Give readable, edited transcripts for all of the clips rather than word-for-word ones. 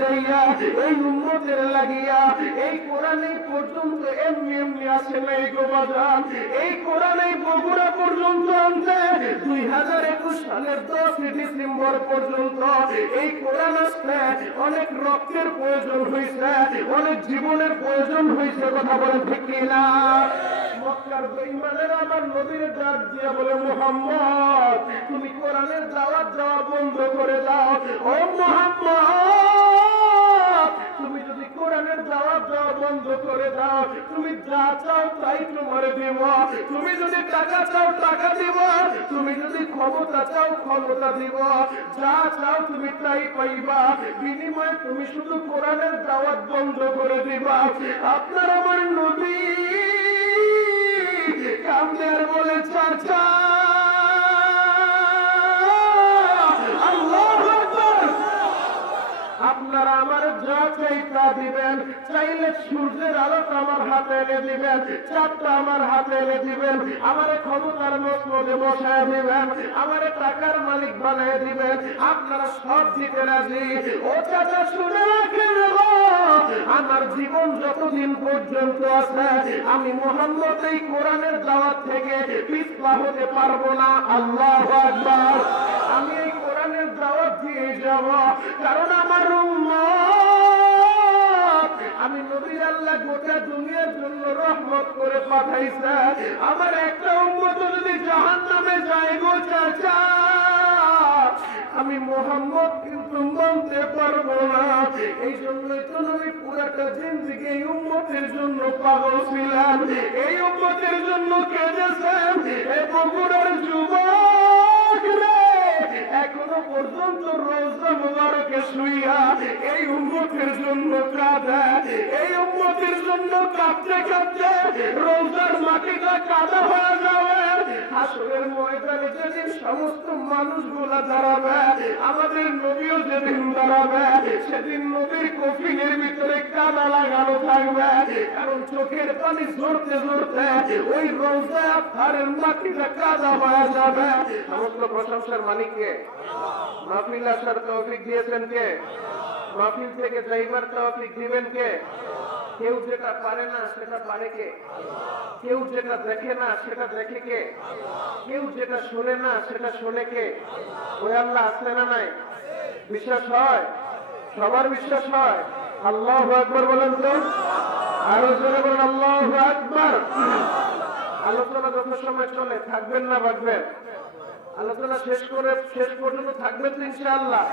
যাইয়া এই উম্মতের লাগিয়া এই কোরআন পর্যন্ত এমনি এমনি আসে নাই গো বাজান। এই কোরআন বগুড়া পর্যন্ত আনতে 2021 সালের 10 ডিসেম্বর পর্যন্ত এই কোরআন আসতে অনেক রক্তের প্রয়োজন হয়েছে, অনেক জীবনের প্রয়োজন হয়েছে। কথা বলে ঠিক কিনা? মক্কার বেঈমানেরা আমার নবীর ডাক দিয়া বলে, মুহাম্মদ তুমি কোরআনের দাওয়াত দেওয়া বন্ধ করে দাও। ও মুহাম্মদ তুমি যদি কোরআনের দাওয়াত দেওয়া বন্ধ করে দাও, তুমি যা চাও তাই তোমার দেব। তুমি যদি টাকা চাও টাকা দিব, তুমি যদি ক্ষমতা চাও ক্ষমতা দিব, যা চাও তুমি তাই পাইবা। বিনিময়ে তুমি শুধু কোরআনের দাওয়াত বন্ধ করে দিবা। আপনার আমার নবী কামনে আর বলে, চাচা আল্লাহু আকবার, আপনারা আমার যা চাই তা দিবেন। চাইলে সূর্যের আলোটা আমার হাতে এনে দিবেন, চাঁদটা আমার হাতে এনে দিবেন, আমারে ক্ষমতার মধ্যে বসায় দিবেন, আমারে টাকার মালিক বানিয়ে দিবেন। আপনারা সব দিতে রাজি। ও চাচা শুনে রাখেন, আমার জীবন যতদিন পর্যন্ত আছে আমি মুহাম্মদ এই কোরআনের দাওয়াত থেকে পিছপা হতে পারবো না। আল্লাহু আকবার। আমি এই কোরআনের দাওয়াত দিয়ে যাব, কারণ আমার উম্মত আমি নবী আল্লাহ গোটা দুনিয়ার জন্য রহমত করে পাঠাইছে। আমার একটা উম্মত যদি জাহান্নামে যায় গো চাচা, আমি মুহাম্মদ কিন্তু মানতে পারবো না। এই জন্যই তো নবী পুরাটা জিন্দেগি এই উম্মতের জন্য পাগল ছিলেন, এই উম্মতের জন্য কেঁদেছেন। এই বগুড়ার যুবক রে এখনো পর্যন্ত রোজা মুবারকে শুইয়া এই উম্মতের জন্য কাঁদে। এই উম্মতের জন্য কাঁদতে কাঁদতে রোজার মাটিটা কাদা হয়ে যাবে। হাসরের ময়দানে যেদিন সমস্ত মানুষগুলা দাঁড়াবে, আমাদের নবীও যেদিন দাঁড়াবে, সেদিন নবীর কফিনের ভিতরে কাদা লাগানো থাকবে। কারণ চোখের পানি ঝরতে ঝরতে ওই রোজা আফতারের মাটিটা কাদা হয়ে যাবে। সমস্ত প্রশংসার মালিককে। মাহফিল আসার তৌফিক দিয়েছেন কে? মাহফিল থেকে যাইবার তৌফিক দিবেন কে? কেউ যেটা পারে না সেটা পারে কে? কেউ যেটা দেখে না সেটা দেখে কে? কেউ যেটা শোনে না সেটা শোনে কে? ওই আল্লাহ আছে না নাই? বিশ্বাস হয়? সবার বিশ্বাস হয়? আল্লাহু আকবার বলেন তো। আরো জোরে বলেন আল্লাহু আকবার। আলোচনা যত সময় চলে থাকবেন না বাঁচবেন? আলোচনা শেষ পর্যন্ত থাকবেন তো ইনশাআল্লাহ?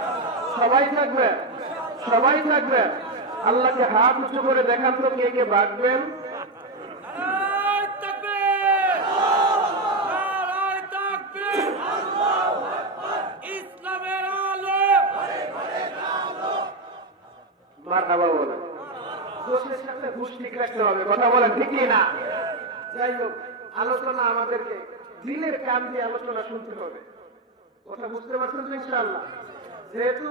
সবাই থাকবে? সবাই থাকবে? আল্লাহকে হাত উঁচু করে দেখান তো কে কে বাঁচবেন? মারহাবা বলেন। দোষের সাথে হুঁশ ঠিক রাখতে হবে। কথা বলেন ঠিক না? যাই হোক, আলোচনা আমাদেরকে দিলের কান দিয়ে আলোচনা শুনতে হবে। কথা বুঝতে পারছেন তো ইনশাআল্লাহ? যেহেতু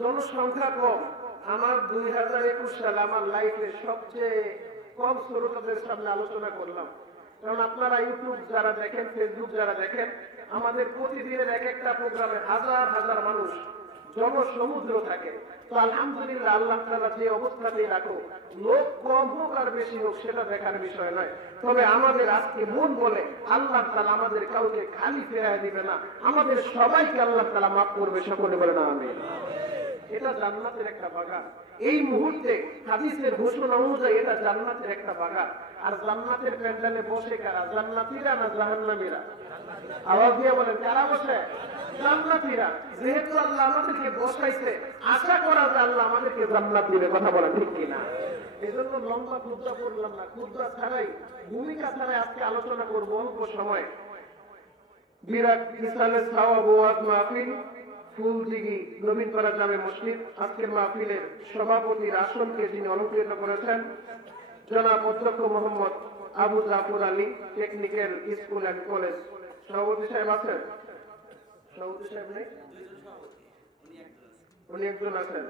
জনসংখ্যা কম, আমার 2021 সালে আমার লাইফে সবচেয়ে কম শ্রোতাদের সামনে আলোচনা করলাম। কারণ আপনারা ইউটিউব যারা দেখেন, ফেসবুক যারা দেখেন, আমাদের প্রতিদিনের এক একটা প্রোগ্রামে হাজার হাজার মানুষ জনসমুদ্র থাকে। তো আলহামদুলিল্লাহ, আল্লাহ তাআলা যে অবস্থাতেই রাখো, লোক কম হোক আর বেশি হোক সেটা দেখার বিষয় নয়। তবে আমাদের আজকে মন বলে আল্লাহ তাআলা আমাদের কাউকে খালি ফেরায় দিবে না, আমাদের সবাইকে আল্লাহ তাআলা মাফ করবে। সকলে বলে না আমিন। এটা জান্নাতের একটা বাগান। এই মুহূর্তে হাদিসের ঘোষণা অনুযায়ী এটা জান্নাতের একটা বাগান। আর জান্নাতের প্যান্ডেলে বসে কারা? জান্নাতীরা না জাহান্নামীরা? আওয়াজ দিয়ে বলেন, কারা বসে? জান্নাতীরা। যেহেতু আল্লাহ আমাদেরকে বসাইছে, আশা করা যায় আল্লাহ আমাদেরকে জান্নাত দিবে। কথা বলেন ঠিক কিনা? এজন্য লম্বা খুতবা করলাম না, খুতবা ছাড়াই, ভূমিকা ছাড়াই আজকে আলোচনা করবো অল্প সময়। বিরাট মিসালের সওয়াব ওয়াজ মাহফিল ফুলদিঘি নবীনপাড়া জামে মসজিদ। আজকের মাহফিলের সভাপতির আসনকে যিনি অলঙ্কৃত করেছেন জনাব অধ্যক্ষ Mohammad Abu Jafar Ali, technical school and college. সভাপতি সাহেব আছেন? সভাপতি সাহেব নেই, উনি একজন আছেন।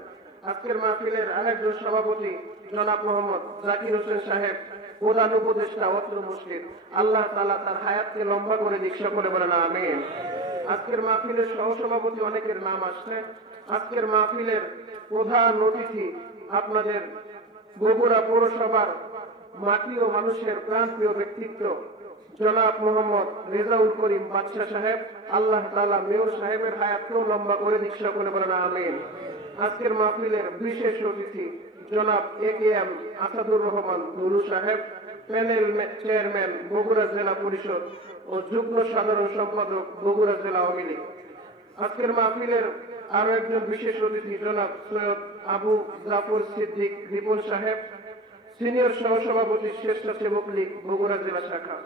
আজকের মাহফিলের আরেকজন সভাপতি জনাব মোহাম্মদ জাকির হোসেন সাহেব, প্রধান উপদেষ্টা অত্র মসজিদ। আল্লাহ তাআলা তার হায়াতকে লম্বা করে দিক। সকলে বলেন আমিন। আজকের মাহফিলের সহসভাপতি অনেকের নাম আসছে। আজকের মাহফিলের প্রধান অতিথি আপনাদের বগুড়া পৌরসভার মাটি ও মানুষের প্রাণপ্রিয় ব্যক্তিত্ব জনাব মোহাম্মদ রেজাউল করিম বাদশা সাহেব, আল্লাহ তাআলা মেয়র সাহেবের হায়াতকেও লম্বা করে দিক সকলে বলেন আমিন। আজকের মাহফিলের বিশেষ অতিথি জনাব একেএম আসাদুর রহমান দুলু সাহেব, প্যানেল চেয়ারম্যান বগুড়া জেলা পরিষদ ও যুগ্ম সাধারণ সম্পাদক বগুড়া জেলা আওয়ামী লীগ। আজকের মাহফিলের আরো একজন বিশেষ অতিথি জনাব সৈয়দ আবু জাফর সিদ্দিক রিপন সাহেব, সিনিয়র সহসভাপতি স্বেচ্ছাসেবক লীগ বগুড়া জেলা শাখা।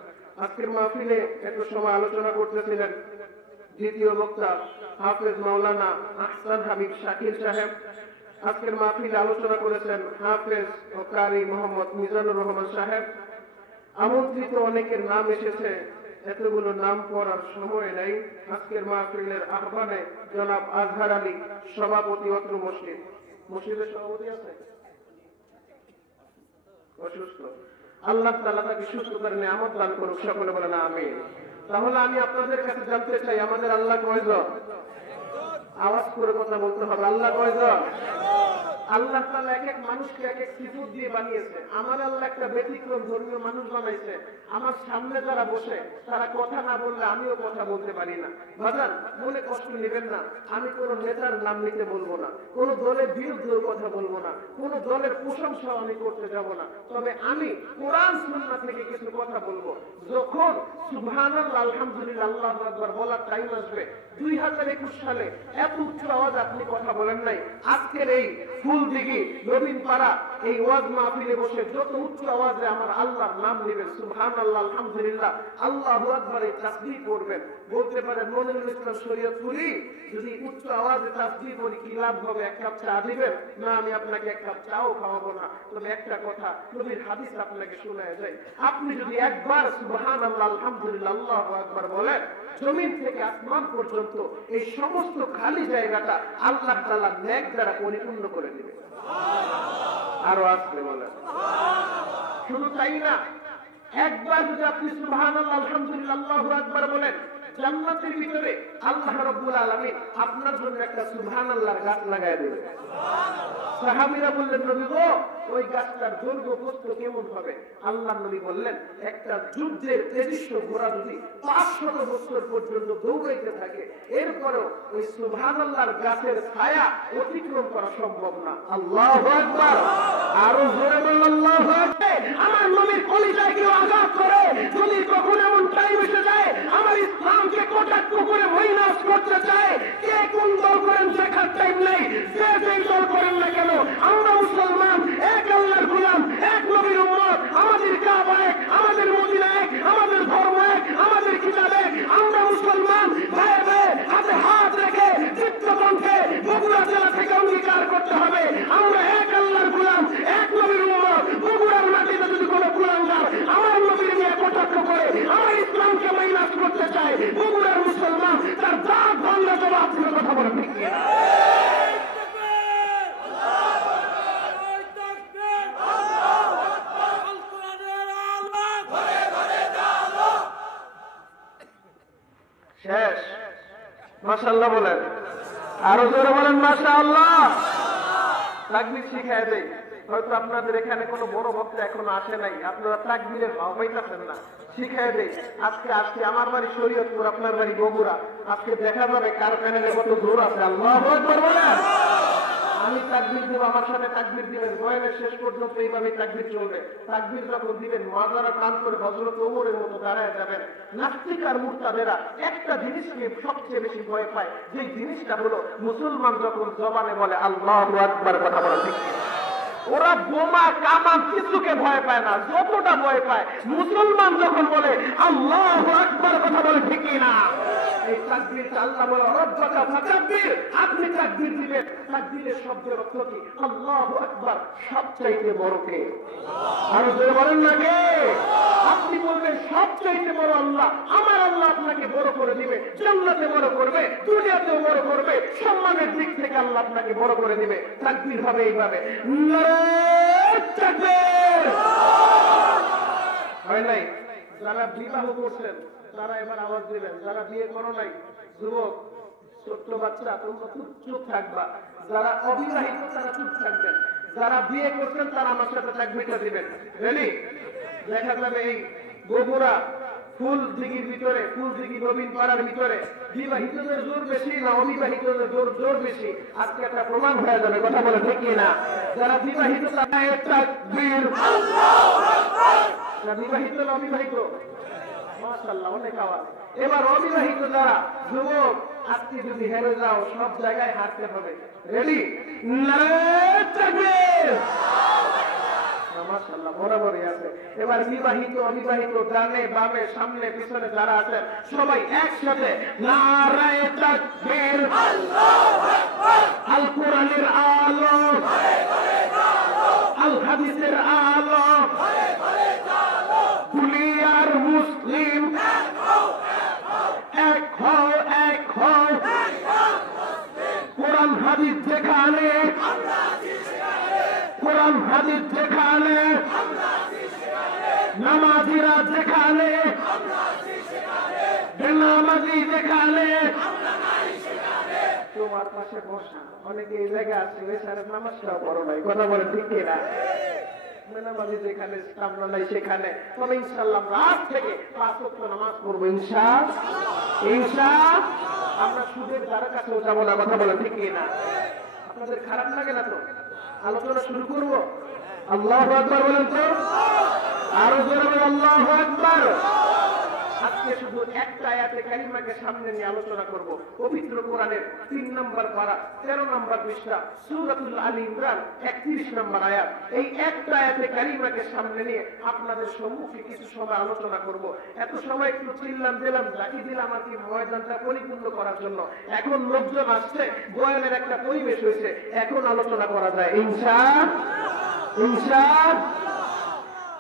আজকের মাহফিলে একটু সময় আলোচনা করতেছিলেন দ্বিতীয় বক্তা হাফেজ মাওলানা আহসান হাবিব শাকিল সাহেব। আজকের মাহফিলে আলোচনা করেছেন হাফেজ ও কারি মোহাম্মদ মিজানুর রহমান সাহেব। আমন্ত্রিত অনেকের নাম এসেছে, এতগুলো নাম পড়ার সময় নেই। আজকের মাহফিলের আহ্বানে জনাব আজহার আলী সভাপতি অত্র মসজিদের সভাপতি আছে অসুস্থ, আল্লাহ তাআলা তাকে সুস্থতার নিয়ামত দান করুক, সকলে বলেন আমিন। তাহলে আমি আপনাদের কাছে জানতে চাই, আমাদের আল্লাহ কয়জন? আওয়াজ করে কথা বলতে হবে, আল্লাহ কয়জন? আল্লাহ তাআলা এক এক মানুষকে এক এক সিফত দিয়ে বানিয়েছে। আমার আল্লাহ একটা ব্যতিক্রম ধর্মীয় মানুষ বানাইছে। আমার সামনে যারা বসে তারা কথা না বললে আমিও কথা বলতে পারি না। বাজান, মনে কষ্ট নেবেন না, আমি কোন নেতার নাম নিতে বলবো না, কোন দলের বিরুদ্ধেও কথা বলবো না, কোন দলের প্রশংসাও আমি করতে যাব না। তবে আমি কোরআন সুন্নাহ থেকে কিছু কথা বলবো। যখন সুবহানাল্লাহ আলহামদুলিল্লাহ আল্লাহু আকবার বলার টাইম আসবে, 2021 সালে এত উচ্চ আওয়াজ আপনি কথা বলেন নাই। আজকের এই ফুলদিঘি নবীন পাড়া এই ওয়াজ মাহফিলে বসে যত উচ্চ আওয়াজে আমার আল্লাহর নাম নেবেন, সুবহানাল্লাহ আলহামদুলিল্লাহ আল্লাহু আকবার এই তাসবিহ করবেন। বলতে পারেন মনিরুল ইসলাম শরীয়তপুরি, যদি উচ্চ আওয়াজে তাসবিহ করি কি লাভ হবে? এক কাপ চা দিবেন? না, আমি আপনাকে এক কাপ চাও খাওয়াবো না। তবে একটা কথা, নবীর হাদিস আপনাকে শোনায় যায়, আপনি যদি একবার সুবহানাল্লাহ আলহামদুলিল্লাহ আল্লাহু আকবার বলেন, জমিন থেকে আসমান পর্যন্ত এই সমস্ত খালি জায়গাটা আল্লাহ তাআলা নেক দ্বারা পরিপূর্ণ করে দিবে। আরো আসবে বলেন। শুধু তাই না, একবার যদি আপনি সুবহানাল্লাহ আলহামদুলিল্লাহ আল্লাহু আকবার বলেন, জান্নাতের ভিতরে আল্লাহ রাব্বুল আলামিন আপনার জন্য একটা সুবহানাল্লাহ গাছ লাগায় দেবে। সাহাবীরা বললেন, নবী গো, ওই গাছটার দৈর্ঘ্য প্রস্থ কেমন হবে? আল্লাহর নবী বললেন, একটা যুদ্ধের তেজস্ব ঘোড়া যদি 500 বছর পর্যন্ত দৌড়াইতে থাকে, এরপরও ওই সুবহানাল্লাহর গাছের ছায়া অতিক্রম করা সম্ভব না। আল্লাহু আকবার, আরো জোরে বলুন আল্লাহু আকবার। আমার নবীর কলিজায় কেউ আঘাত করে, যদি কখনো এমন টাইম এসে যায় আমার ইসলামকে কটাক্ষ করে মাইনাস করতে চায়, কে কোন দল করেন দেখার টাইম নেই। যে যেই দল করেন না কেন, আমরা মুসলমান, এক আল্লাহর গোলাম, এক নবীর উম্মত। আমাদের কাবা এক, আমাদের মদিনা এক, আমাদের ধর্ম এক, আমাদের কিতাব এক। আমরা মুসলমান ভাই ভাই হাতে হাত রেখে চিত্তকণ্ঠে বগুড়া জেলা থেকে অঙ্গীকার করতে হবে, আমরা এক আল্লাহর গোলাম, এক নবীর উম্মত। বগুড়ার মাটিতে যদি কোনো কুলাঙ্গার আমার নবীর নিয়ে কটাক্ষ করে আমার ইসলামকে মাইনাস করতে চায়, বগুড়ার মুসলমান তার দাঁত ভাঙা জবাব দিয়ে কথা বলে ঠিক না। শেষ। মাশাআল্লাহ বলেন, আরো জোরে বলেন মাশাআল্লাহ। তাকবীর শিখায় দেই। হয়তো আপনাদের এখানে কোনো বড় বক্তা এখনো আসে নাই, আপনারা তাকবীরের ভাব পাইতেছেন না। শিখায় দেই, আজকে আসছি, আমার বাড়ি শরীয়তপুর, আপনার বাড়ি বগুড়া। আজকে দেখা যাবে কার প্যানেলে কত জোর আছে। আল্লাহু আকবার বলেন। আমি তাকবীর দেব, আমার সাথে তাকবীর দিবেন। বয়ানের শেষ পর্যন্ত এইভাবে তাকবীর চলবে। তাকবীর যখন দিবেন, মাজারা টান করে হযরত ওমরের মতো দাঁড়ায় যাবেন। নাস্তিক আর মুরতাদেরা একটা জিনিসকে সবচেয়ে বেশি ভয় পায়, যে জিনিসটা হলো মুসলমান যখন জবানে বলে আল্লাহু আকবার কথা বলা ঠিক না। ওরা বোমা কামান কিছুকে ভয় পায় না, যতটা ভয় পায় মুসলমান যখন বলে আল্লাহু আকবার কথা বলে ঠিক না। এই তাকবীরটা আল্লাহ বলে রব্বাকা ফাকাব্বির, আপনি তাকবীর দিবেন। তাকবীরের শব্দের অর্থ কি? আল্লাহু আকবার সবচাইতে বড় কে? আরো জোরে বলেন না কে? আপনি বলবেন সবচাইতে বড় আল্লাহ, আমার আল্লাহ আপনাকে বড় করে দিবে, জান্নাতে বড় করবে, দুনিয়াতেও বড় করবে, সম্মানের দিক থেকে আল্লাহ আপনাকে বড় করে দিবে। তাকবীর হবে এইভাবে, নারে তাকবীর। হয় নাই? যারা বিবাহ করছেন তারা এবার আওয়াজ দিবেন, যারা বিয়ে করো নাই, যুবক ছোট্ট বাচ্চা তোমরা চুপ থাকবা, যারা অবিবাহিত তারা চুপ থাকবেন, যারা বিয়ে করছেন তারা আমার সাথে তাকবীরটা দিবেন। রেডি? দেখা যাবে এই বগুড়া ফুল দিঘির ভিতরে, ফুল দিঘি নবীন পাড়ার ভিতরে বিবাহিতদের জোর বেশি না অবিবাহিতদের জোর বেশি, আজকে একটা প্রমাণ হয়ে যাবে। কথা বলে ঠিক না? যারা বিবাহিত তারা তাকবীর, যারা বিবাহিত না অবিবাহিত, মাশাআল্লাহ অনেক আওয়াজ। এবার অবিবাহিত যারা যুবক, আজকে যদি হেরে যাও সব জায়গায় হারতে হবে। রেডি? নারায়ে তাকবীর, মাশাআল্লাহ বরাবরই আছে। এবার বিবাহিত অবিবাহিত ডানে বামে সামনে পিছনে যারা আছেন সবাই একসাথে নারায়ে তাকবীর, আল্লাহু আকবার। আল কোরআনের আলো, আল হাদিসের আলো, দুনিয়ার মুসলিম এক হও, এক হও। কোরআন হাদিস যেখানে, কোরআন হাদিস যেখানে, নামাজিরা যেখানে, বেনামাজি যেখানে, তোমার পাশে বসা অনেকে এই জায়গা আছে ওই সারে নামাজটাও পড়ো নাই। কথা বলে ঠিক কিনা? বেনামাজি যেখানে সামনে নাই সেখানে, তবে ইনশাআল্লাহ রাত থেকে 5 ওয়াক্ত নামাজ পড়বো ইনশাআল্লাহ। আমরা সুদের যার কাছেও যাবো না। কথা বলে ঠিক কিনা? আপনাদের খারাপ লাগে না তো? আলোচনা শুরু করবো। আল্লাহু আকবার বলেন তো, আরো জোরে বলেন আল্লাহু আকবার। আজকে শুধু একটা আয়াতে কারিমাকে সামনে নিয়ে আলোচনা করব। পবিত্র কোরআনের 3 নম্বর পারা 13 নম্বর পৃষ্ঠা সূরাতুল আলী ইমরান 31 নম্বর আয়াত। এই একটা আয়াতে কারিমাকে সামনে নিয়ে আপনাদের সম্মুখে কিছু সময় আলোচনা করব। এত সময় একটু চিল্লাম দিলাম জাকি দিলাম আর কি ময়দানটা পরিপূর্ণ করার জন্য। এখন লোকজন আসছে, বয়ানের একটা পরিবেশ হয়েছে, এখন আলোচনা করা যায় ইনশাআল্লাহ।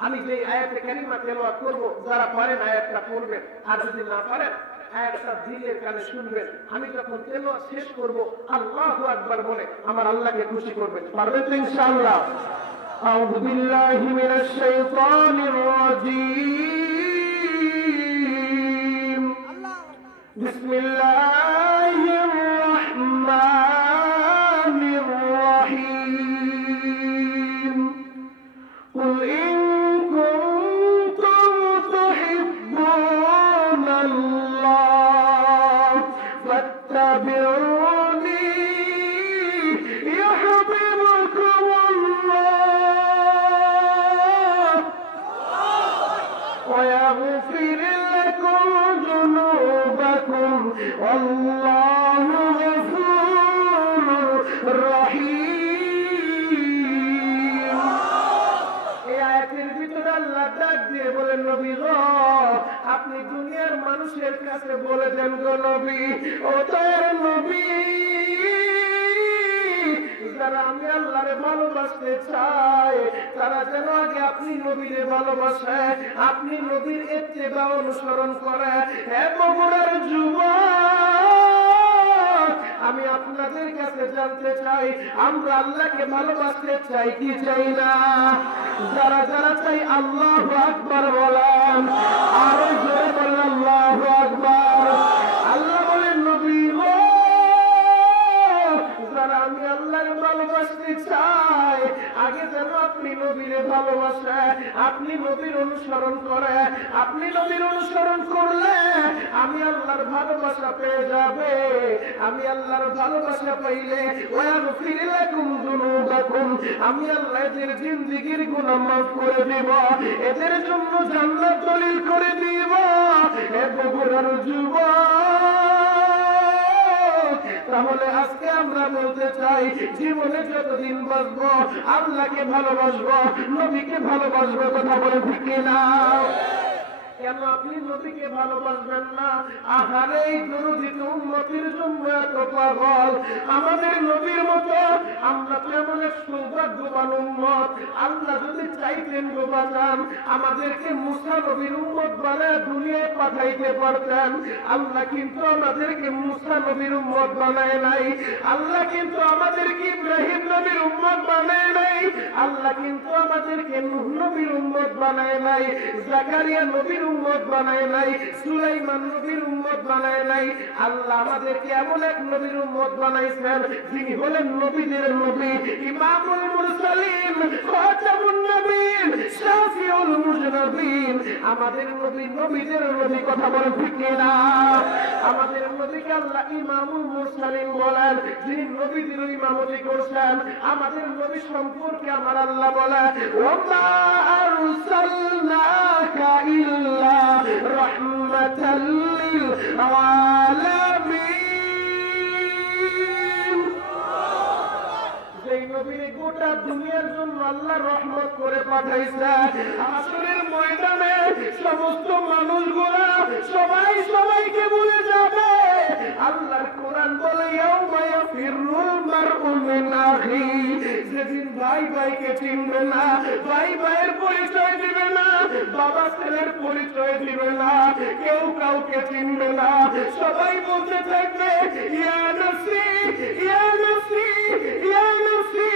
আমি যে আয়াতে কারিমা তেলাওয়াত করব, যারা পারেন আয়াতটা পড়বেন, আর যদি না পারেন আয়াতটা দিলের কানে শুনবেন। আমি যখন তেলাওয়াত শেষ করব আল্লাহু আকবার বলে আমার আল্লাহকে খুশি করবেন। পারবেন তো ইনশাআল্লাহ? আউযু বিল্লাহি মিনাশ শাইতানির রাজীম। বিসমিল্লাহির রাহমানির রাহিম। কুল ইন فاتبعوني يحببكم الله ويغفر لكم ذنوبكم والله غفور رحيم। এই আয়াতের ভিতরে আল্লাহ ডাক দিয়ে বলেন, নবী গো আপনি দুনিয়ার মানুষের কাছে বলে দেন গো নবী, ও তার নবী, যারা আমি আল্লাহরে ভালোবাসতে চাই তারা যেন আগে আপনি নবীরে ভালোবাসে, আপনি নবীর ইত্তেবা অনুসরণ করে। হে বগুড়ার যুবক, আমি আপনাদের কাছে জানতে চাই আমরা আল্লাহকে ভালোবাসতে চাই কি চাই না? যারা যারা চাই আল্লাহু আকবার বলেন, আরো জোরে বলেন আল্লাহু আকবার। আল্লাহ বলেন, নবী গো যারা আমি আল্লাহকে ভালোবাসতে চাই আগে যেন আপনি নবীরে ভালোবাসে, আপনি নবীর অনুসরণ করে। আপনি নবীর অনুসরণ করলে আমি আল্লাহর ভালোবাসা পেয়ে যাবে। আমি আল্লাহর ভালোবাসা পাইলে ওয়াগফির লাকুম যুনুবাকুম, আমি আল্লাহ এদের জিন্দেগীর গুনাহ মাফ করে দেব, এদের জন্য জান্নাত দলিল করে দিব। হে বগুড়ার যুবক, তাহলে আজকে আমরা বলতে চাই জীবনে যতদিন বাঁচবো আল্লাহকে ভালোবাসবো, নবীকে ভালোবাসবো। কথা বলে ঠিক না? কেন আপনি নবীকে ভালোবাসবেন না? আহারে এই দরুদিত উম্মতের জন্য এত পাগল। আমাদের নবীর মতো আমরা তো এমন এক সৌভাগ্যবান উম্মত, আল্লাহ যদি চাইতেন গো বাজান আমাদেরকে মুসা নবীর উম্মত বানায় দুনিয়ায় পাঠাইতে পারতেন। আল্লাহ কিন্তু আমাদেরকে মুসা নবীর উম্মত বানায় নাই। আল্লাহ কিন্তু আমাদেরকে ইব্রাহিম নবীর উম্মত বানায় নাই। আল্লাহ কিন্তু আমাদেরকে নূহ নবীর উম্মত বানায় নাই। জাকারিয়া নবীর উম্মত উম্মত বানায় নাই, সুলাইমান নবীর উম্মত বানায় নাই। আল্লাহ আমাদেরকে এমন এক নবীর উম্মত বানাইছেন যিনি হলেন নবীদের নবী, ইমামুল মুরসালিন, খাতামুন নবীন, শাফিউল মুজনাবিন। আমাদের নবী নবীদের নবী, কথা বলে ঠিক না? আমাদের নবীকে আল্লাহ ইমামুল মুরসালিন বলেন, যিনি নবীদের ইমামতি করছেন। আমাদের নবী সম্পর্কে আমার আল্লাহ বলে, ওয়া আরসালনাকা ইল্লা রাহমাতাল লিল আলামিন। যেই নবীর গোটা দুনিয়ার জন্য আল্লাহ রহমত করে পাঠাইছে, হাসরের ময়দানে সমস্ত মানুষগুলা সবাই সবাইকে ভুলে যাবে। আল্লাহর কোরআন বলে, ইয়াউমা ইয়াফিরুল মারউ মিন আখি, যেদিন ভাই ভাইকে চিনবে না, ভাই ভাইয়ের পরিচয় দিবে না, বাবা ছেলের পরিচয় দিবে না, কেউ কাউকে চিনবে না। সবাই বলতে থাকবে, ইয়া নাফসি ইয়া নাফসি ইয়া নাফসি,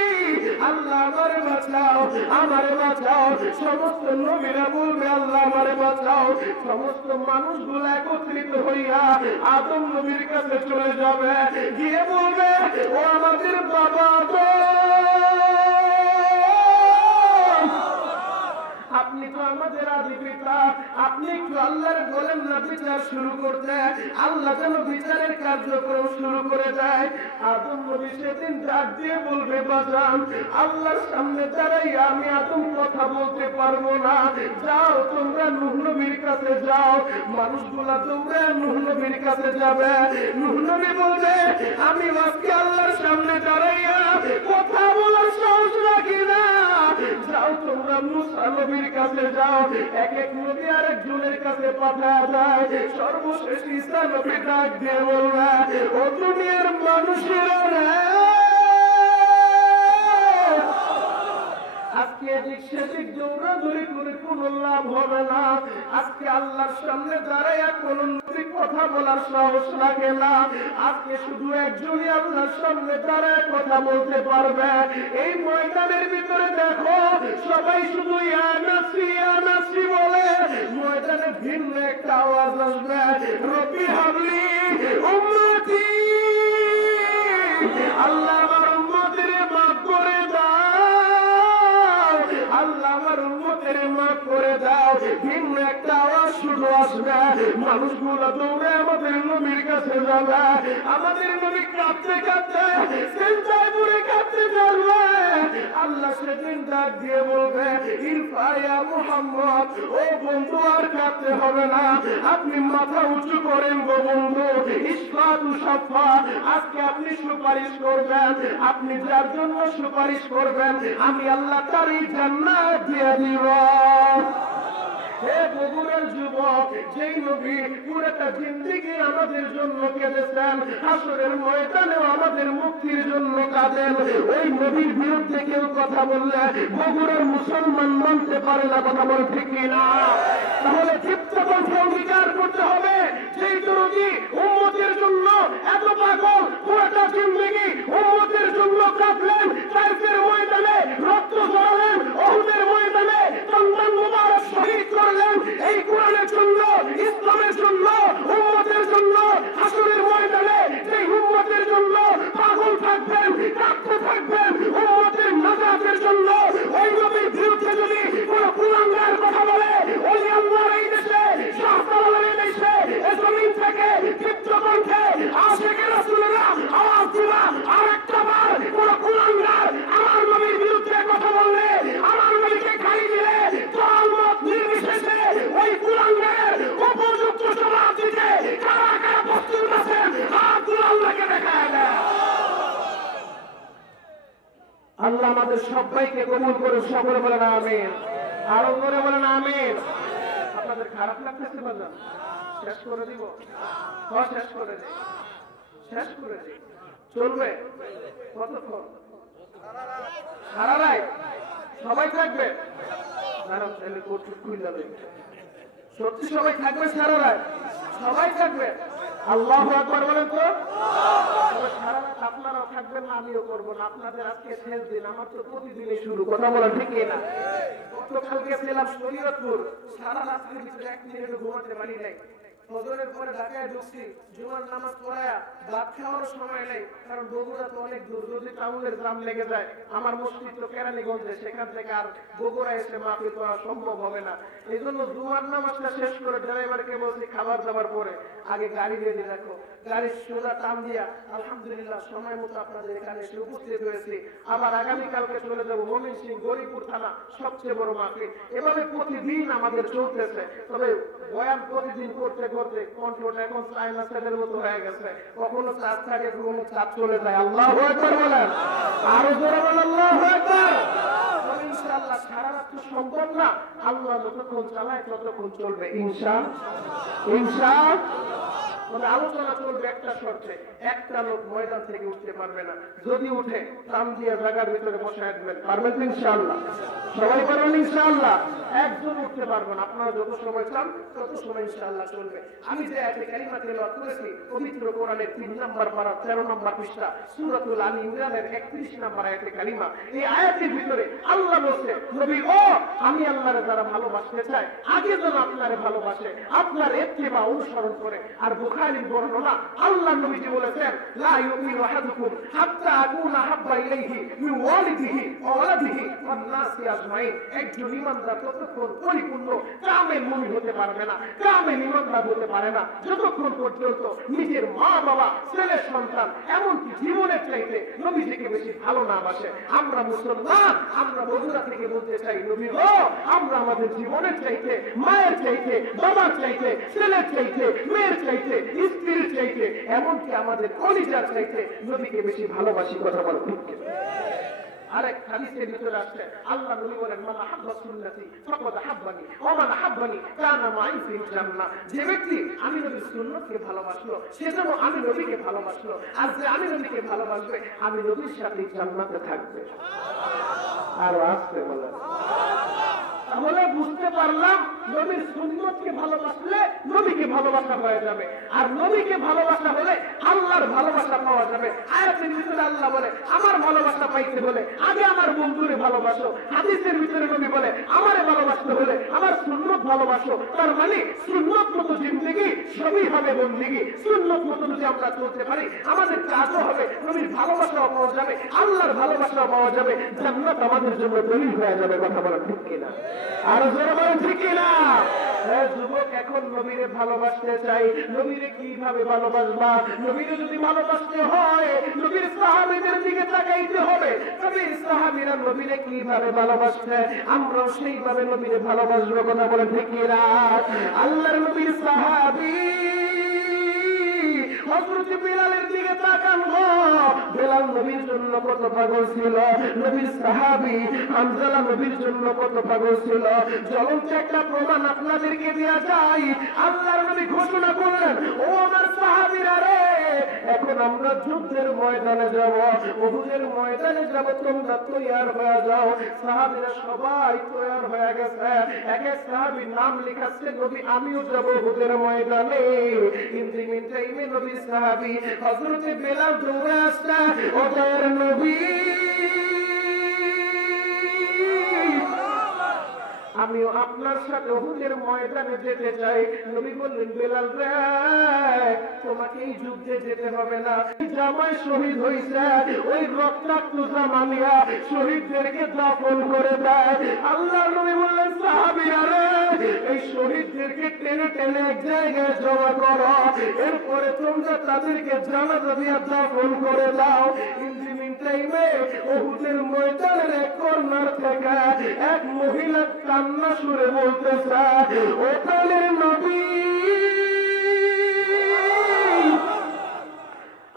আল্লাহ আমারে বাঁচাও, আমারে বাঁচাও। সমস্ত নবীরা বলবে, আল্লাহ আমারে বাঁচাও। সমস্ত মানুষগুলো একত্রিত হইয়া আদম নবীর কাছে চলে যাবে, গিয়ে বলবে, ও আমাদের বাবা তো, আপনি তো আমাদের আদি পিতা, আপনি একটু আল্লাহর বলেন না বিচার শুরু করতে, আল্লাহ যেন বিচারের কার্যক্রম শুরু করে দেয়। আদম নবী সেদিন ডাক দিয়ে বলবে, বাজান, আল্লাহর সামনে দাঁড়াই আমি আদম কথা বলতে পারবো না, যাও তোমরা নূহ নবীর কাছে যাও। মানুষগুলা তোমরা নূহ নবীর কাছে যাবে। নূহ নবী বলবে, আমি আজকে আল্লাহর সামনে দাঁড়াইয়া কথা বলার সাহস রাখি না, যাও তোমরা মুসা নবীর কাছে যাও। এক এক নবী আরেকজনের কাছে পাঠায় যায়। সর্বশেষ ঈসা নবী ডাক দিয়ে বলবে, ও দুনিয়ার মানুষেরা রে, আজকে এদিক সেদিক দৌড়াদৌড়ি করে কোন লাভ হবে না। আজকে আল্লাহর সামনে দাঁড়াইয়া কোন নবী কথা বলার সাহস রাখে না। আজকে শুধু একজনই আল্লাহর সামনে দাঁড়ায় কথা বলতে পারবে। এই ময়দানের ভিতরে দেখো, সবাই শুধু ইয়া নাফসি ইয়া নাফসি বলে। ময়দানে ভিন্ন একটা আওয়াজ আসবে, রব্বি হাবলি উম্মতি, আল্লাহ আমার উম্মতের মাফ করে দাও, আল্লাহ আমার উম্মতের মাফ করে দাও। ভিন্ন একটা আওয়াজ শুধু আসবে, মানুষগুলো দৌড়ে আমাদের নবীর কাছে যাবে। আমাদের নবী কাঁদতে কাঁদতে চিন্তায় পড়ে কাঁদতে থাকবে। আল্লাহ সেদিন ডাক দিয়ে বলবে, ইরফা ইয়া মুহাম্মদ, ও বন্ধু আর কাঁদতে হবে না, আপনি মাথা উঁচু করেন গো বন্ধু। ইসফাতু সাফা, আজকে আপনি সুপারিশ করবেন। আপনি যার জন্য সুপারিশ করবেন, আমি আল্লাহ তারই জান্নাত দিয়ে দিব। হে বগুড়ার যুবক, যেই নবী পুরোটা জিন্দেগি আমাদের জন্য কেঁদেছেন, হাসরের ময়দানেও আমাদের মুক্তির জন্য কাঁদেন, ওই নবীর বিরুদ্ধে কেউ কথা বললে বগুড়ার মুসলমান মানতে পারে না। কথা বল ঠিক না? তাহলে ক্ষিপ্ত কণ্ঠে অঙ্গীকার করতে হবে, যেই নবী উম্মতের জন্য এত পাগল, পুরোটা জিন্দেগি উম্মতের জন্য কাঁদলেন, তাইফের ময়দানে রক্ত ঝরালেন, উহুদের ময়দানে সন্তান মুবারক শহীদ করলেন, এই কোরআনের জন্য, ইসলামের জন্য, উম্মতের জন্য। হাসরের ময়দানে সেই উম্মতের জন্য পাগল থাকবেন, কাঁদতে থাকবেন, উম্মতের নাজাতের জন্য। ওই নবীর বিরুদ্ধে যদি কোন কুলাঙ্গার কথা বলে, ওই আল্লাহর এই দেশে, শাহজালালের এই দেশে, এই জমিন থেকে ক্ষিপ্ত কণ্ঠে আশিকে রাসূলুল্লাহ আওয়াজ দিবা, আরেকটা বার কোন কুলাঙ্গার আমার নবীর বিরুদ্ধে কথা বললে, আমার নবীকে গালি দিলে, দলমত নির্বিশেষে ওই কুলাঙ্গারের উপযুক্ত জবাব দিতে কারা কারা প্রস্তুত আছেন, হাতগুলো আল্লাহকে দেখায় দেয়। আল্লাহ আমাদের সবাইকে কবুল করে, সকলে বলেন আমিন, আরো করে বলেন আমিন। আপনাদের খারাপ লাগতেছে বাজান? শেষ করে দিব? শেষ করে দিই, শেষ করে দিই। চলবে কতক্ষণ? সারা রাত সবাই থাকবে? সত্যি সবাই থাকবে সারা রাত? সবাই থাকবে? আল্লাহু আকবার বলেন তো। সারা রাত আপনারাও থাকবেন না, আমিও করবো না। আপনাদের আজকে শেষ দিন, আমার তো প্রতিদিনই শুরু। কথা বলা ঠিক না? গতকালকে ছিলাম শরীয়তপুর, সারা রাত্রির ভিতরে এক মিনিটও ঘুমাতে পারি নাই। ফজরের পরে ঢাকায় ঢুকছি, জুমার নামাজ পড়ায়া ভাত খাওয়ারও সময় নেই, কারণ বগুড়া তো অনেক দূর। যদি টাউনের জাম লেগে যায়, আমার মসজিদ তো কেরানীগঞ্জে, সেখান থেকে আর বগুড়া এসে মাহফিল করা সম্ভব হবে না। এই জন্য জুমার নামাজটা শেষ করে ড্রাইভারকে বলছি খাবার দাবার পরে আগে গাড়ি রেডি রাখো। গাড়ির সোজা টান দিয়া আলহামদুলিল্লাহ সময় মতো আপনাদের এখানে এসে উপস্থিত হয়েছি। আবার আগামীকালকে চলে যাবো ময়মনসিংহ গরিপুর থানা, সবচেয়ে বড় মাহফিল। এভাবে প্রতিদিন আমাদের চলতেছে। তবে বয়ান প্রতিদিন করতে করতে কন্ট্রোল এখন চায়না সেটের মতো হয়ে গেছে। কখনো চাপ থাকে, কখনো চাপ চলে যায়। আল্লাহু আকবার বলেন, আরো জোরে বলেন আল্লাহু আকবার। ইনশাআল্লাহ সারা রাত তো সম্ভব না, আল্লাহ যতক্ষণ চালায় ততক্ষণ চলবে ইনশাআল্লাহ। তবে আলোচনা চলবে একটা শর্তে, একটা লোক ময়দান থেকে উঠতে পারবে না। যদি উঠে টান দিয়ে জায়গার ভিতরে বসায় দেবেন, পারবেন তো ইনশাআল্লাহ? সবাই পারবেন ইনশাআল্লাহ? একজন উঠতে পারবেন, আপনারা যত সময় চান তত সময় ইনশাআল্লাহ চলবে। আমি যে আয়াতে কারিমা তেলাওয়াত করেছি, পবিত্র কোরআনের 3 নম্বর পারা 13 নম্বর পৃষ্ঠা সূরাতুল আলী ইমরানের 31 নম্বর আয়াতে কারিমা। এই আয়াতের ভিতরে আল্লাহ বলছে, নবী ও আমি আল্লাহরে যারা ভালোবাসতে চায় আগে যেন আপনারে ভালোবাসে, আপনার ইত্তিবা অনুসরণ করে। আর বুখারীর বর্ণনা, আল্লাহ নবীজি বলেছেন, লা ইউমিনু আহাদুকুম হাত্তা আকুনা হাব্বা ইলাইহি মিন ওয়ালিদিহি ওয়া ওয়ালাদিহি ওয়ান নাসি আজমাইন। একজন ঈমানদার ততক্ষণ পরিপূর্ণ কামেল মুমিন হতে পারবে না, কামেল ঈমানদার হতে পারে না যতক্ষণ পর্যন্ত নিজের মা বাবা, ছেলে সন্তান, এমনকি জীবনের চাইতে নবীজিকে বেশি ভালো না বাসে। আমরা মুসলমান, আমরা বগুড়া থেকে বলতে চাই, নবী গো আমরা আমাদের জীবনের চাইতে, মায়ের চাইতে, বাবার চাইতে, ছেলের চাইতে, মেয়ের চাইতে, স্ত্রীর চাইতে, এমনকি আমাদের কলিজার চাইতে নবীকে বেশি ভালোবাসি। কথা বলো ঠিক কিনা? আরেক হাদিসের ভিতরে আসছে, আল্লাহ নবী বলেন, মান আহাব্বা সুন্নতি ফাকাদ আহাব্বানি ওয়া মান আহাব্বানি কানা মাই ফিল জান্নাহ। যে ব্যক্তি আমি নবীর সুন্নতকে ভালোবাসলো সে যেন আমি নবীকে ভালোবাসলো, আর যে আমি নবীকে ভালোবাসবে আমি নবীর সাথে জান্নাতে থাকবে। আর আসছে বলেন। তাহলে বুঝতে পারলাম নবীর সুন্নতকে ভালোবাসলে নবীকে ভালোবাসা হয়ে যাবে, আর নবীকে ভালোবাসা হলে আল্লাহর ভালোবাসা পাওয়া যাবে। আয়াতের ভিতরে আল্লাহ বলে, আমার ভালোবাসা পাইতে হলে আগে আমার বন্ধুরে ভালোবাসো। হাদিসের ভিতরে নবী বলে, আমারে ভালোবাসতে হলে আমার সুন্নত ভালোবাসো। তার মানে সুন্নত মতো জিন্দেগি সবই হবে বন্দেগি। সুন্নত মতো যদি আমরা চলতে পারি আমাদের কাজও হবে, নবীর ভালোবাসাও পাওয়া যাবে, আল্লাহর ভালোবাসাও পাওয়া যাবে, জান্নাত আমাদের জন্য দলিল হয়ে যাবে। কথা বলা ঠিক কিনা? আর জোরে বলেন ঠিক কিনা? যুবক এখন নবীরে ভালোবাসতে চাই, নবীরে কিভাবে ভালোবাসবা? নবীরে যদি ভালোবাসতে হয় নবীর সাহাবীদের দিকে তাকাইতে হবে। নবীর সাহাবীরা নবীরে কিভাবে ভালোবাসতে, আমরাও সেইভাবে নবীরে ভালোবাসবো। কথা বলেন ঠিক কিনা? আল্লাহর নবীর সাহাবী হযরত বিলালের দিকে তাকান গো। বিলাল নবীর জন্য কত পাগল ছিল, নবীর সাহাবী হামজালা নবীর জন্য কত পাগল ছিল। জ্বলন্ত একটা প্রমাণ আপনাদেরকে দেয়া যায়। আল্লাহর নবী ঘোষণা করলেন, ও আমার সাহাবীরা রে, এখন আমরা যুদ্ধের ময়দানে যাব, উহুদের ময়দানে যাব, তোমরা তৈয়ার হয়ে যাও। সাহাবীরা সবাই তৈয়ার হয়ে গেছে। এক এক সাহাবীর নাম লেখাচ্ছে, নবী আমিও যাব উহুদের ময়দানে। কিন্তু মিন টাইমে নবী সাহাবী হযরত বিলাল দৌড়ে আসছে, ও দয়ার নবী আমিও আপনার সাথে উহুদের ময়দানে যেতে চাই। নবী বললেন, বিলাল রে তোমাকে এই যুদ্ধে যেতে হবে না, জামাই শহীদ হইছে, ওই রক্তাক্ত জামা নিয়া শহীদদেরকে দাফন করে দেয়। আল্লাহ নবী বললেন, সাহাবীরা রে এই শহীদদেরকে টেনে টেনে এক জায়গায় জমা করো, এরপরে তোমরা তাদেরকে জানাজা দিয়া দাফন করে দাও। উহুদের ময়দানের এক কর্নার থেকে এক মহিলা কান্না সুরে বলতেছে, ওখানে নবী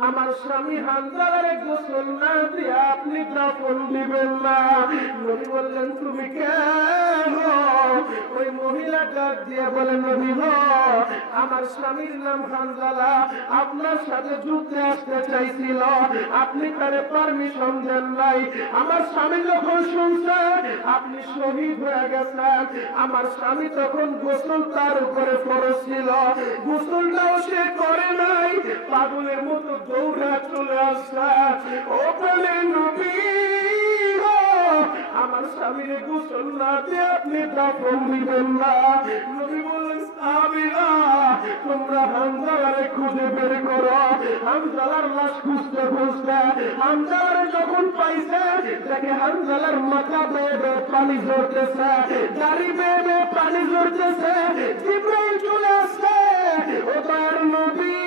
আমার আমি হানজালারে গোসল না দিয়ে আপনি দাফন দিবেন না। নবী বললেন তুমি কেন? ওই মহিলা ডাক দিয়ে বলেন নবী গো, আমার স্বামীর নাম হানজালা, আপনার সাথে যুদ্ধে আসতে চাইছিল, আপনি তারে পারমিশন দেন নাই। আমার স্বামী যখন শুনছে আপনি শহীদ হয়ে গেছেন, আমার স্বামী তখন গোসল তার উপরে ফরজ ছিল, গোসলটাও সে করে নাই, পাগলের মতো দৌড়া চলে আসছে। ও বলে নবী আমার স্বামীর গোসল না দিয়ে আপনি দাফন দিবেন না। নবী বললেন সাহাবীরা তোমরা হানজালারে খুঁজে বের করো। হানজালার লাশ খুঁজতে খুঁজতে হানজালারে যখন পাইছে দেখে হানজালার মাথা বেয়ে বেয়ে পানি ঝরতেছে, দাড়ি বেয়ে বেয়ে পানি ঝরতেছে। জিবরাইল চলে আসছে, ও দয়ার নবী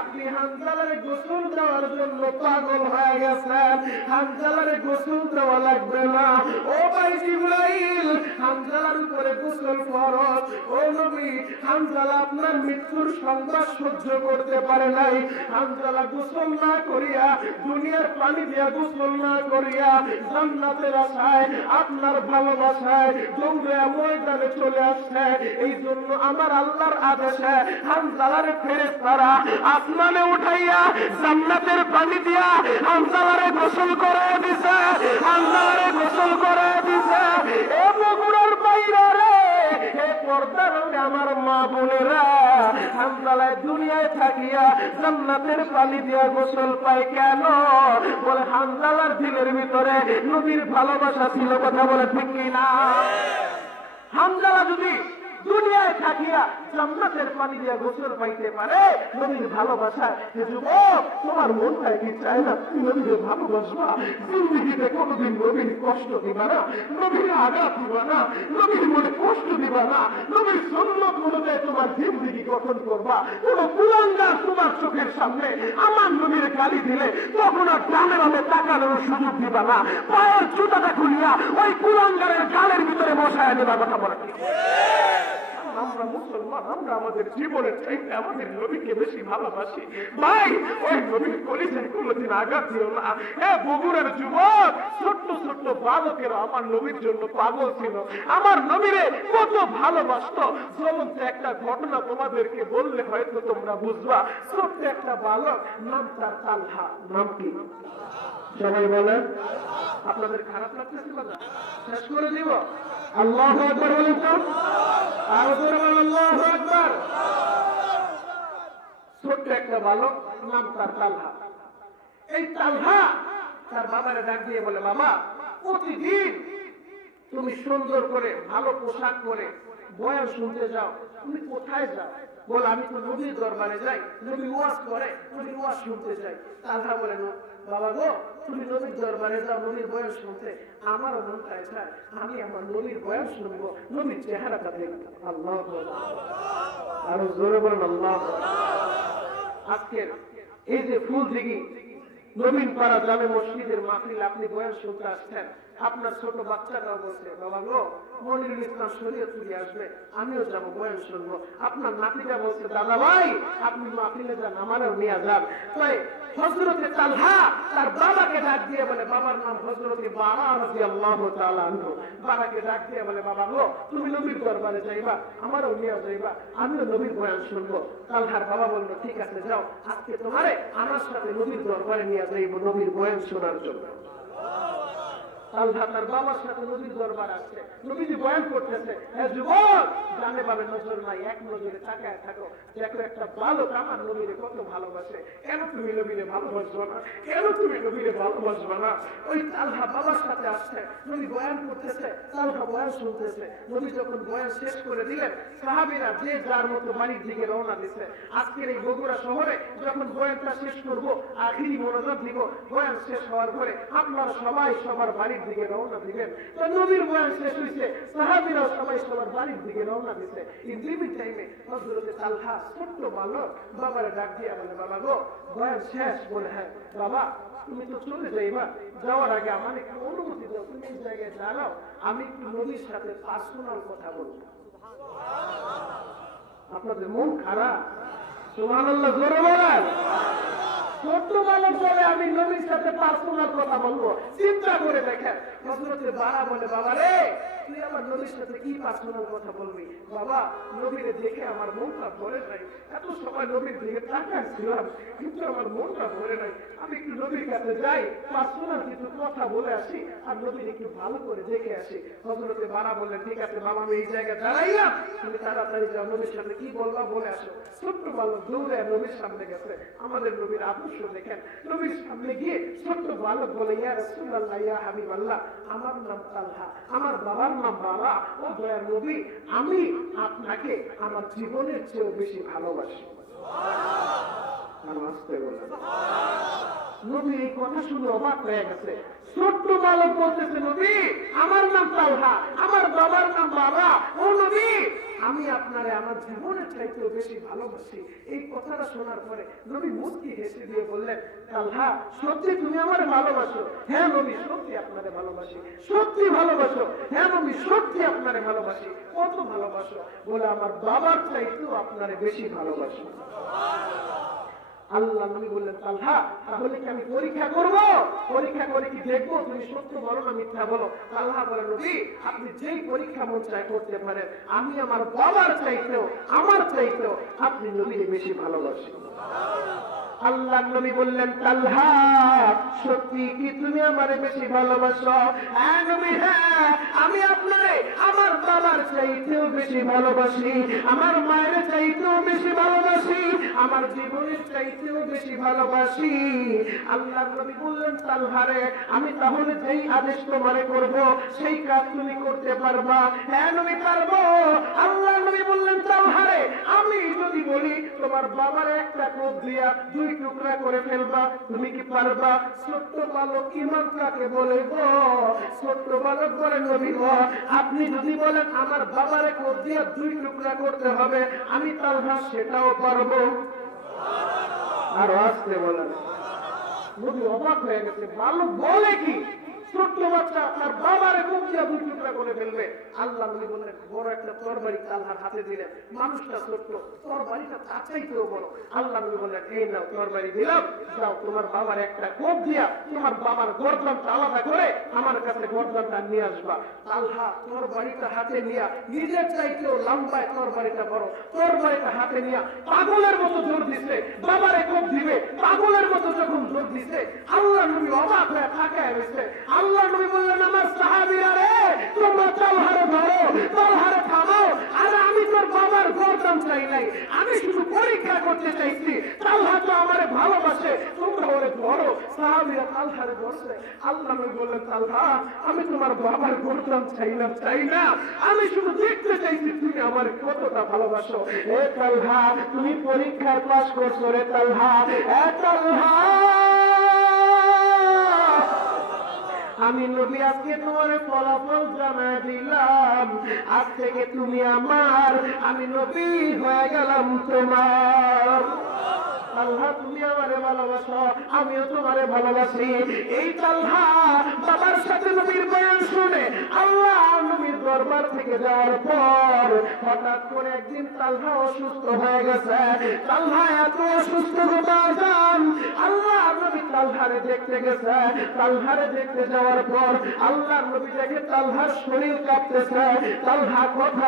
আপনি হানজালারে গোসল দেওয়ার জন্য পাগল হয়ে গেছেন, হানজালারে গোসল দেওয়া লাগবে না। ও ভাই জিবরাইল হানজালার উপরে গোসল ফরজ। ও নবী হানজালা আপনার মৃত্যুর সংবাদ সহ্য করতে পারে নাই, হানজালা গোসল না করিয়া দুনিয়ার পানি দিয়া গোসল না করিয়া জান্নাতের আশায় আপনার ভালোবাসায় দৌড়ে ময়দানে চলে আসছে। এই জন্য আমার আল্লাহর আদেশে হানজালারে ফেরেশতারা আসমানে উঠাইয়া জান্নাতের পানি দিয়া হানজালারে গোসল করে দিছে, হানজালারে গোসল করে দিছে। এ বগুড়ার বাইরে রে, এ পর্দার আমার মা বোনেরা, হানজালায় দুনিয়ায় থাকিয়া জান্নাতের পানি দিয়া গোসল পায় কেন? বলে হানজালার দিলের ভিতরে নবীর ভালোবাসা ছিল। কথা বলে ঠিক কিনা? হানজালা যদি দুনিয়ায় থাকিয়া জান্নাতের পানি দিয়া গোসল পাইতে পারে নবীর ভালোবাসা, যুবক তোমার মনটায় কি চায় না তুমি নবীকে ভালোবাসবা? জিন্দেগিতে কোনোদিন নবীর কষ্ট দিবা না, নবীর আঘাত দিবা না, নবীর মনে কষ্ট দিবা না, নবীর সুন্নাত অনুযায়ী তোমার জিন্দেগি গঠন করবা। কোন কুলাঙ্গার তোমার চোখের সামনে আমার নবীর গালি দিলে তখন আর ডানে বামে তাকানোর সুযোগ দিবা না, পায়ের জুতাটা খুলিয়া ওই কুলাঙ্গারের গালের ভিতরে বসায় নেবা। কথা বলে আমরা মুসলমান, আমরা আমাদের জীবনের চাইতে আমাদের নবীকে বেশি ভালোবাসি। ভাই ওই নবীর কলিজায় কোনোদিন আঘাত দিও না। বগুড়ার যুবক ছোট্ট ছোট্ট বালকেরা আমার নবীর জন্য পাগল ছিল, আমার নবীরে কত ভালোবাসতো। জ্বলন্ত একটা ঘটনা তোমাদেরকে বললে হয়তো তোমরা বুঝবা। ছোট্ট একটা বালক, নাম তার তালহা। নাম কি সবাই বলেন? আপনাদের খারাপ লাগতেছে না? শেষ করে দিব। আল্লাহু আকবার বলেন তো, আরো জোরে বলেন আল্লাহু আকবার। ছোট্ট একটা বালক, নাম তার তালহা। এই তালহা তার বাবারে ডাক দিয়ে বলে বাবা প্রতিদিন তুমি সুন্দর করে ভালো পোশাক পরে বয়ান শুনতে যাও, তুমি কোথায় যাও? বলে আমি তো নবীর দরবারে যাই, নবী ওয়াজ করে, নবীর ওয়াজ শুনতে যাই। তালহা বলে বাবা গো তুমি নবীর দরবারে যাও নবীর বয়ান শুনতে, আমারও মন চায় আমি আমার নবীর বয়ান শুনবো, নবীর চেহারাটা দেখবো। আল্লাহু আকবার, আরো জোরে বলেন আল্লাহু আকবার। আজকের এই যে ফুলদিঘি নবীন পাড়া জামে মসজিদের মাহফিল আপনি বয়ান শুনতে আসছেন, আপনার ছোট বাচ্চাটাও বলছে বাবা গো মনিরুল ইসলাম শরীয়তপুরি আসবে, আমিও যাবো বয়ান শুনবো। আপনার নাতিটা বলছে দাদা ভাই আপনি মাহফিলে যান, আমারও নিয়ে যান। তাই হযরতে তালহা তার বাবাকে ডাক দিয়ে বলে, বাবার নাম হযরতে বারা রাদিয়াল্লাহু তাআলা আনহু, বাবাকে ডাক দিয়ে বলে বাবা গো তুমি নবীর দরবারে যাইবা, আমারও নিয়ে যাইবা, আমিও নবীর বয়ান শুনবো। তালহার বাবা বলল ঠিক আছে যাও, আজকে তোমারে আমার সাথে নবীর দরবারে নিয়ে যাইব নবীর বয়ান শোনার জন্য। তালহা তার বাবার সাথে নবীর দরবার আসছে, নবীজি বয়ান করতেছে। হ্যাঁ যুবক জানে পাবে নজর নাই, এক নজরে তাকায় থাকো, দেখো একটা বালক আমার নবীরে কত ভালোবাসে, কেন তুমি নবীরে ভালোবাসবো না? কেন তুমি নবীরে ভালোবাসবো না? ওই তালহা বাবার সাথে আসছে, নবী বয়ান করতেছে, তালহা বয়ান শুনতেছে। নবী যখন বয়ান শেষ করে দিলেন সাহাবীরা যে যার মতো বাড়ির দিকে রওনা দিচ্ছে। আজকের এই বগুড়া শহরে যখন বয়ানটা শেষ করবো আখিরি মনোযোগ দিব, বয়ান শেষ হওয়ার পরে আপনারা সবাই সবার বাড়ির দিকে রওনা দিবেন। তো নবীর বয়ান শেষ হয়েছে, সাহাবীরাও সবাই সবার বাড়ির দিকে রওনা দিচ্ছে। এই লিমিট টাইমে হযরতে তালহা ছোট্ট বালক বাবারে ডাক দিয়ে বলে বাবা গো বয়ান শেষ? বলে হ্যাঁ। বাবা তুমি তো চলে যাইবা, যাওয়ার আগে আমার একটু অনুমতি দাও, তুমি এই জায়গায় দাঁড়াও, আমি একটু নবীর সাথে পার্সোনাল কথা বলবো। আপনাদের মন খারাপ? সুবহানাল্লাহ, জোরে বলেন। ছোট্ট বালক বলে আমি নবীর সাথে পার্সোনাল কথা বলবো। চিন্তা করে দেখেন, হযরতে বারা বলে, বাবা রে তুই আমার নবীর সাথে কি পার্সোনাল কথা বলবি? বাবা, নবীরে দেখে আমার মনটা ভরে নাই, এত সময় নবীর দিকে তাকাচ্ছিলাম কিন্তু আমার মনটা ভরে নাই, আমি একটু নবীর কাছে যাই, পার্সোনাল কিছু কথা বলে আসি আর নবীর একটু ভালো করে দেখে আসি। হযরতে বারা বললেন, ঠিক আছে বাবা, আমি এই জায়গায় দাঁড়াইলাম, তুমি তাড়াতাড়ি যাও, নবীর সামনে কি বলবা বলে আসো। ছোট্ট বালক দৌড়ে নবীর সামনে গেছে। আমাদের নবীর আদর্শ দেখেন, নবীর সামনে গিয়ে ছোট্ট বালক বলে, ইয়া রাসূলুল্লাহ, ইয়া হাবিবাল্লাহ, আমার নাম তালহা, আমার বাবার নাম বারা, ও দয়ার নবী, আমি আপনাকে আমার জীবনের চেয়েও বেশি ভালোবাসি। নবী এই কথা শুনে অবাক হয়ে গেছে। ছোট্ট বালক বলতেছে, নবী আমার নাম তালহা, আমার বাবার নাম বারা, ও নবী আমি আপনারে আমার জীবনের চাইতেও বেশি ভালোবাসি। এই কথাটা শোনার পরে নবী মুচকি হেসে দিয়ে বললেন, তালহা সত্যি তুমি আমারে ভালোবাসো? হ্যাঁ নবী, সত্যি আপনারে ভালোবাসি। সত্যি ভালোবাসো? হ্যাঁ নবী, সত্যি আপনারে ভালোবাসি। কত ভালোবাসো? বলে আমার বাবার চাইতেও আপনারে বেশি ভালোবাসি। আল্লাহ নবী বললেন, তালহা তাহলে কি আমি পরীক্ষা করব? পরীক্ষা করে কি দেখবো তুমি সত্য বলো না মিথ্যা বলো? তালহা বলে, নবী আপনি যেই পরীক্ষা মন চায় করতে পারেন, আমি আমার বাবার চাইতেও আমার চাইতেও আপনি নবীকে বেশি ভালোবাসেন। আল্লাহ নবী বললেন, তালহা সত্যি কি তুমি আমারে বেশি ভালোবাসো? হ্যাঁ নবী, হ্যাঁ আমি আপনারে আমার বাবার চাইতেও বেশি ভালোবাসি, আমার মায়ের চাইতেও বেশি ভালোবাসি, আমার জীবনের চাইতেও বেশি ভালোবাসি। আল্লাহ নবী বললেন, তালহারে আমি তাহলে যেই আদেশ তোমারে করব সেই কাজ তুমি করতে পারবা? হ্যাঁ নবী পারবো। আল্লাহ নবী বললেন, তালহারে আমি যদি বলি তোমার বাবার একটা কোপ দিয়া দুই টুকরা করে ফেলবা, তুমি কি পারবা? ছোট্ট বালক ইমাম কাকে বলে গো? ছোট্ট বালক বলে, নবী গো আপনি যদি বলেন আমার বাবারে কোপ দিয়া দুই টুকরা করতে হবে, আমি তালহা সেটাও পারবো। আর আসতে বলেন। নবী অবাক হয়ে গেছে, বালক বলে কি? ছোট্ট বাচ্চা তার বাবারে কোপ দিয়া দুই টুকরা করে ফেলবে? আল্লাহ নবী বললেন, বড় একটা তরবারি তালহার হাতে দিলেন, মানুষটা ছোট্ট, তরবারিটা তার চাইতেও বড়। আল্লাহ নবী বললেন, এই নাও তরবারি দিলাম, যাও তোমার বাবার একটা কোপ দিয়া তোমার বাবার গর্দনটা আলাদা করে আমার কাছে গর্দনটা নিয়ে আসবা। তালহা তরবারিটা হাতে নিয়া নিজের চাইতেও লম্বায় তরবারিটা বড়, তরবারিটা হাতে নিয়া পাগলের মতো জোর দিছে, বাবারে কোপ দিবে পাগলের মতো যখন জোর দিছে, আল্লাহ নবী অবাক হয়ে তাকায় রয়েছে। আল্লাহ নবী বললেন, আমার সাহাবীরা রে তোমরা তালহারে ধরো, তালহারে থামাও। আর আমি তোর বাবার গর্দন চাই নাই, আমি শুধু পরীক্ষা করতে চাইছি, তালহা তো আমারে ভালোবাসে, তোমরা ওরে ধরো। সাহাবীরা তালহারে ধরছে। আল্লাহ নবী বললেন, তালহা আমি তোমার বাবার গর্দন চাই না, আমি শুধু দেখতে চাইছি তুমি আমার কতটা ভালোবাসো। এ তালহা তুমি পরীক্ষায় পাস করছো রে তালহা, এ তালহা আমি নবী আজকে তোমার ফলাফল জানাই দিলাম, আজ থেকে তুমি আমার, আমি নবী হয়ে গেলাম তোমার। তালহা তুমি আমারে ভালোবাসো, আমিও তোমারে ভালোবাসি। এই তালহা বাবার সাথে নবীর বয়ান শুনে আল্লাহ নবীর দরবার থেকে যাওয়ার পর হঠাৎ করে একদিন তালহা অসুস্থ হয়ে গেছে। তালহা এত অসুস্থ বাজান, আল্লাহ নবী তালহারে দেখতে গেছে। তালহারে দেখতে যাওয়ার পর আল্লাহ নবী দেখে তালহার শরীর কাঁপতেছে, তালহা কথা